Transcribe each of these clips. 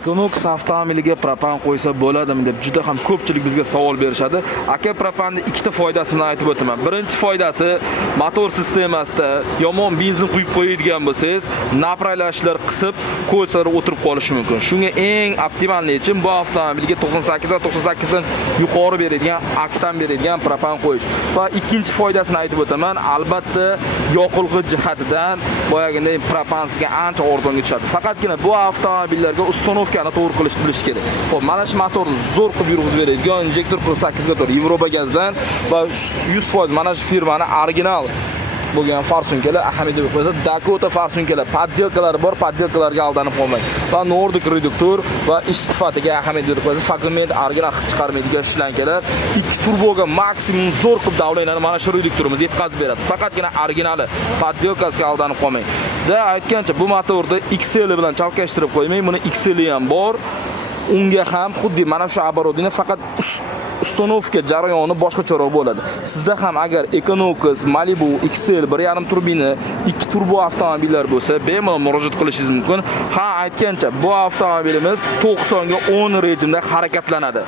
Econox avtomobiliga propan qo'ysa bo'ladimi deb juda ham ko'pchilik bizga savol berishadi. Aka, propanning ikkita foydasini aytib o'taman. Birinchi foydasi, motor sistemasida yomon benzin quyib qo'yadigan bo'lsangiz, napraylashlar qisib, ko'lsar o'tirib qolishi mumkin. Shunga eng optimalli yechim bu avtomobilga 98 dan yuqori beradigan, aktan beradigan propan qo'yish. Va ikkinchi foydasini aytib o'taman. Albatta, yoqilg'i jihatidan boyagiday propan sizga ancha arzonga tushadi. Faqatgina bu avtomobillarga uстановкani to'g'ri qilishni bilish kerak. Xo'p, mana shu motorni zo'r qilib yurg'izib beradigan injektor 48 ga to'g'ri Yevropa gazdan va 100% mana shu firmani original bo'lgan farsunkalar ahamiyat deb qo'ysa, Dakota farsunkalar, poddelkalar bor, poddelkalarga aldanib qolmang. Va Nordic reduktor va ish sifatiga ahamiyat berib qo'ysa, faqat original hid chiqarmaydigan shlankalar, 2 turboga maksimum zo'r qilib davlenani mana shu reduktorimiz yetkazib beradi. Faqatgina originali poddelkasiga aldanib qolmang. Da aytgancha bu motorda XL bilan chalkashtirib qo'ymang, buni XL ham bor. Unga ham xuddi mana shu оборудование faqat uстановка jarayoni boshqacharoq bo'ladi. Sizda ham agar Econox, Malibu, XL 1.5 turbina, 2 turbo avtomobillar bo'lsa, bemalol murojaat qilishingiz mumkin. Ha, aytgancha bu avtomobilimiz 90 ga 10 rejimda harakatlanadi.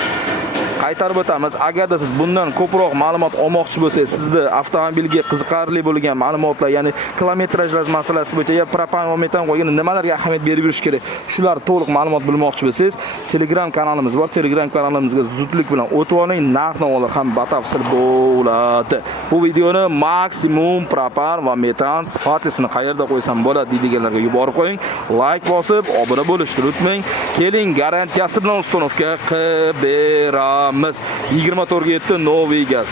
Qaytarib o'tamiz. Agarda siz bundan ko'proq ma'lumot olmoqchi bo'lsangiz, sizda avtomobilga qiziqarli bo'lgan ma'lumotlar, ya'ni kilometrajlash masalasi bo'yicha ya propan va metan qo'yganda nimalarga ahamiyat berib yurish kerak, shular to'liq ma'lumot bilmoqchi bo'lsangiz, Telegram kanalimiz bor. Telegram kanalimizga zudlik bilan o'tib oling. Narx-navolar ham batafsil bo'ladi. Bu videoni maksimum propan va metan sifatisini qayerda qo'ysam bo'ladi deydiganlarga yuborib qo'ying. Like bosib, obuna bo'lishni unutmang. Keling, garantiyasi bilan uстановka qilib beramiz. 24 ga 7 Novy Gaz.